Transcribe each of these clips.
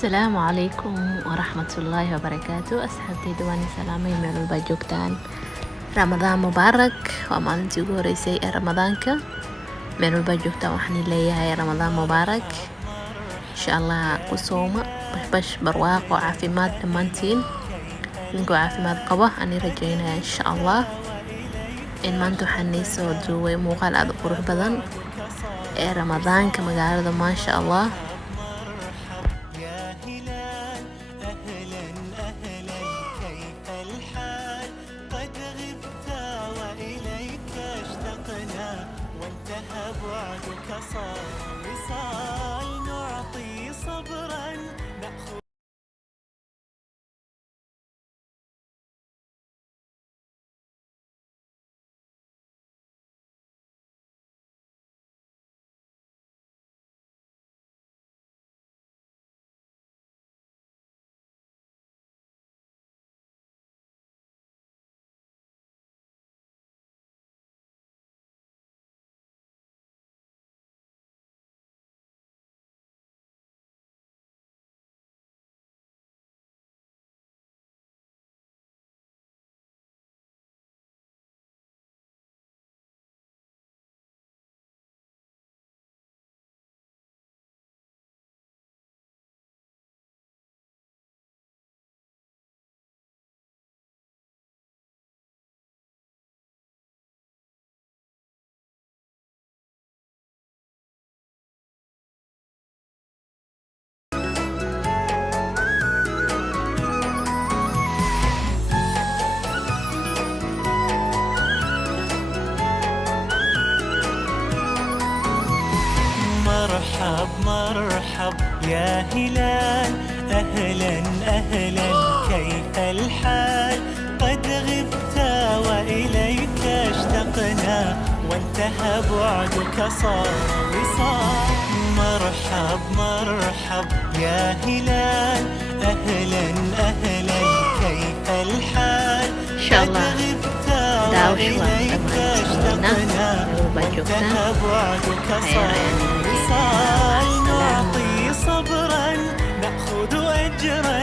Asalaamu calaykum waraxmatullaahi wabarakaatu. Asxaabtayda waan idin salaamay meel walba aad joogtaan. Ramadaan mubaarak. Waa maalintii ugu horeysay ee Ramadaanka. Meel walba aad joogtaan waxaan idin leeyahay Ramadaan mubaarak. Insha Allah ku sooma bashbash barwaaqo caafimaad dhammaantiin. Ninkoo caafimaad qaba aan rajaynaya insha Allah. In maanta waxaan soo duubay muuqaal aad u qurux badan ee Ramadaanka magaalada maasha Allah. مرحب مرحب يا هلال أهلا أهلا كيف الحال قد غبت وإليك اشتقنا وانتهى بعدك صار وصال مرحب مرحب يا هلال أهلا أهلا كيف الحال إن شاء الله وإليك اشتقنا وانتهى بعدك صار وصال نعطي صبرا نأخذ أجرا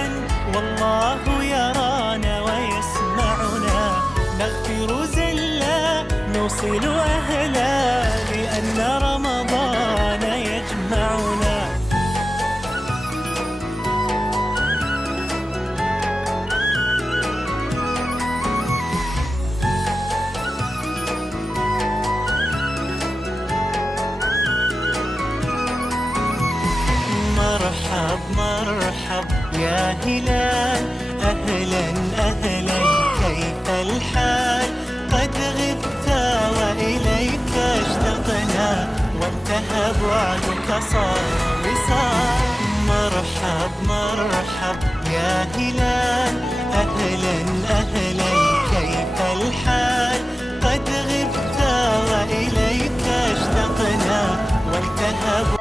والله يرانا ويسمعنا نغفر زلا نوصل أهلا لأن رمضان يجمعنا مرحب مرحب يا هلال أهلا أهلا كيف الحال قد غبت وإليك اشتقنا وانتهى بعدك صار وصال مرحب مرحب يا هلال أهلا أهلا كيف الحال قد غبت وإليك اشتقنا وانتهى